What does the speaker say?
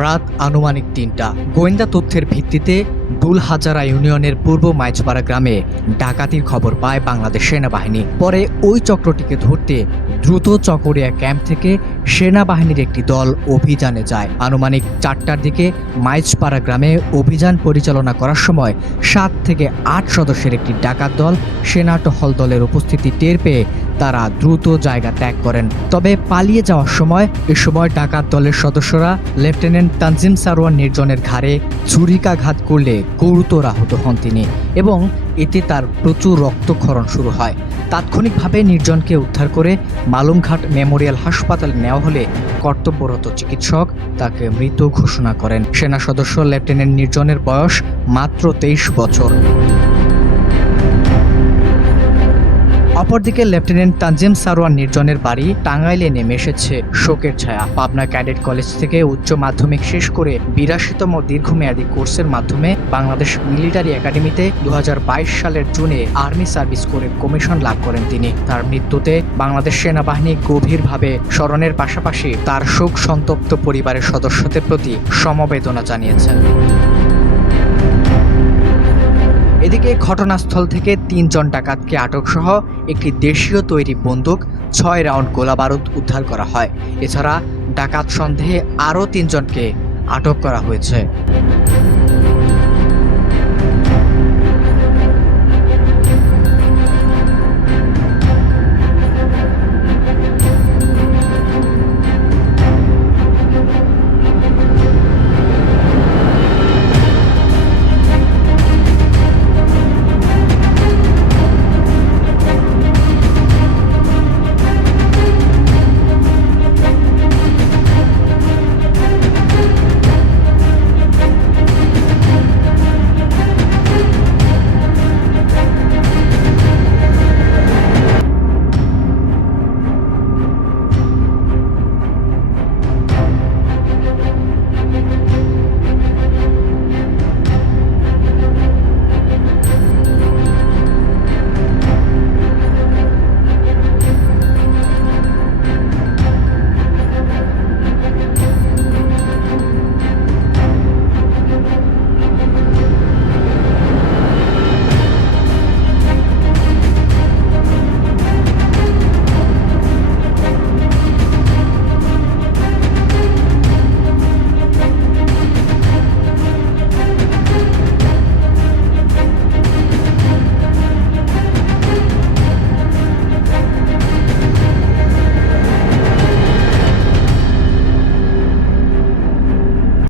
রাত আনুমানিক ৩টা। গোয়েন্দা তথ্যের ভিত্তিতে দুলহাজারা ইউনিয়নের পূর্ব মাইজপাড়া গ্রামে ডাকাতির খবর পায় বাংলাদেশ সেনাবাহিনী। পরে ওই চক্রটিকে ধরতে দ্রুত চকরিয়া ক্যাম্প থেকে সেনাবাহিনীর একটি দল অভিযানে যায়। আনুমানিক ৪টার দিকে মাইজপাড়া গ্রামে অভিযান পরিচালনা করার সময় ৭ থেকে ৮ সদস্যের একটি ডাকাত দল সেনা টহল দলের উপস্থিতি টের পেয়ে তারা দ্রুত জায়গা ত্যাগ করেন। তবে পালিয়ে যাওয়ার সময় ডাকাত দলের সদস্যরা লেফটেন্যান্ট তানজিম সারোয়ার নির্জনের ঘাড়ে ছুরিকাঘাত করলে গুরুতর আহত হন তিনি এবং এতে তার প্রচুর রক্তক্ষরণ শুরু হয়। তাৎক্ষণিকভাবে নির্জনকে উদ্ধার করে মালুমঘাট মেমোরিয়াল হাসপাতালে নেওয়া হলে কর্তব্যরত চিকিৎসক তাকে মৃত ঘোষণা করেন। সেনা সদস্য লেফটেন্যান্ট নির্জনের বয়স মাত্র 23 বছর। অপরদিকে লেফটেন্যান্ট তানজিম সারোয়ার নির্জনের বাড়ি টাঙ্গাইলে নেমে এসেছে শোকের ছায়া। পাবনা ক্যাডেট কলেজ থেকে উচ্চ মাধ্যমিক শেষ করে ৮২তম দীর্ঘমেয়াদী কোর্সের মাধ্যমে বাংলাদেশ মিলিটারি একাডেমিতে ২০২২ সালের জুনে আর্মি সার্ভিস করে কমিশন লাভ করেন তিনি। তার মৃত্যুতে বাংলাদেশ সেনাবাহিনী গভীরভাবে স্মরণের পাশাপাশি তার শোক সন্তপ্ত পরিবারের সদস্যদের প্রতি সমবেদনা জানিয়েছেন। এদিকে ঘটনাস্থল থেকে ৩ জন ডাকাতকে আটক সহ একটি দেশীয় তৈরি বন্দুক, ৬ রাউন্ড গোলাবারুদ উদ্ধার করা হয়। এছাড়া ডাকাত সন্দেহে আরও ৩ জনকে আটক করা হয়েছে।